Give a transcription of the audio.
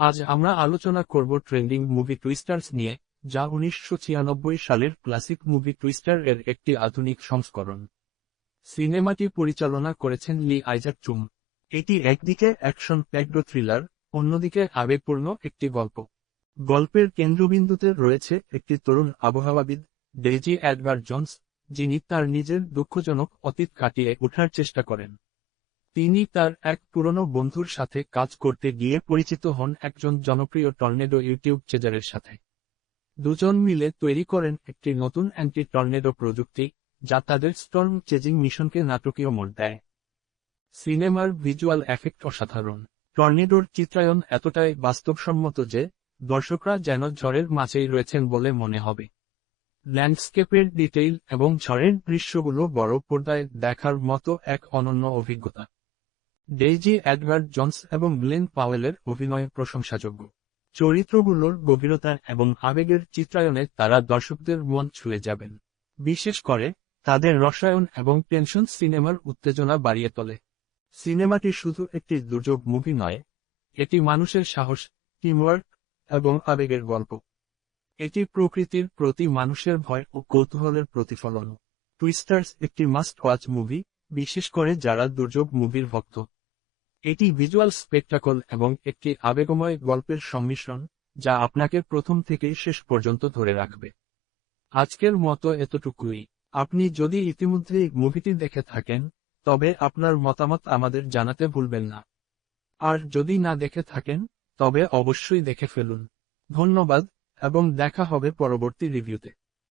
আজ আমরা আলোচনা করব ট্রেন্ডিং মুভি টুইস্টার্স নিয়ে, যা 1996 সালের ক্লাসিক মুভি টুইস্টার এর একটি আধুনিক সংস্করণ। সিনেমাটি পরিচালনা করেছেন লি আইজাক চুং। এটি একদিকে অ্যাকশন প্যাকড থ্রিলার, অন্যদিকে আবেগপূর্ণ একটি গল্প। গল্পের কেন্দ্রবিন্দুতে রয়েছে একটি তরুণ আবহাওয়াবিদ, ডেইজি এডগার জোন্স, যিনি তার নিজের দুঃখজনক অতীত কাটিয়ে ওঠার চেষ্টা করেন। তিনি তার এক পুরনো বন্ধুর সাথে কাজ করতে গিয়ে পরিচিত হন একজন জনপ্রিয় টর্নেডো ইউটিউব চেজারের সাথে। দুজন মিলে তৈরি করেন একটি নতুন অ্যান্টি টর্নেডো প্রযুক্তি, যা তাদের স্টর্ম চেজিং মিশনকে নাটকীয় মোড় দেয়। সিনেমার ভিজুয়াল এফেক্ট অসাধারণ। টর্নেডোর চিত্রায়ন এতটাই বাস্তবসম্মত যে দর্শকরা যেন ঝড়ের মাঝেই রয়েছেন বলে মনে হবে। ল্যান্ডস্কেপের ডিটেইল এবং ঝড়ের দৃশ্যগুলো বড় পর্দায় দেখার মতো এক অনন্য অভিজ্ঞতা। ডেইজি এডগার জোন্স এবং গ্লেন পাওয়েলের অভিনয় প্রশংসাযোগ্য। চরিত্রগুলোর গভীরতা এবং আবেগের চিত্রায়নে তারা দর্শকদের মন ছুঁয়ে যাবেন। বিশেষ করে তাদের রসায়ন এবং টেনশন সিনেমার উত্তেজনা বাড়িয়ে তোলে। সিনেমাটি শুধু একটি দুর্যোগ মুভি নয়, এটি মানুষের সাহস, টিমওয়ার্ক এবং আবেগের গল্প। এটি প্রকৃতির প্রতি মানুষের ভয় ও কৌতূহলের প্রতিফলন। টুইস্টার্স একটি মাস্ট ওয়াচ মুভি, বিশেষ করে যারা দুর্যোগ মুভির ভক্ত। এটি ভিজুয়াল স্পেকটাকল এবং একটি আবেগময় গল্পের সংমিশ্রণ, যা আপনাকে প্রথম থেকে শেষ পর্যন্ত ধরে রাখবে। আজকের মতো এতটুকুই। আপনি যদি ইতিমধ্যেই মুভিটি দেখে থাকেন, তবে আপনার মতামত আমাদের জানাতে ভুলবেন না। আর যদি না দেখে থাকেন, তবে অবশ্যই দেখে ফেলুন। ধন্যবাদ, এবং দেখা হবে পরবর্তী রিভিউতে।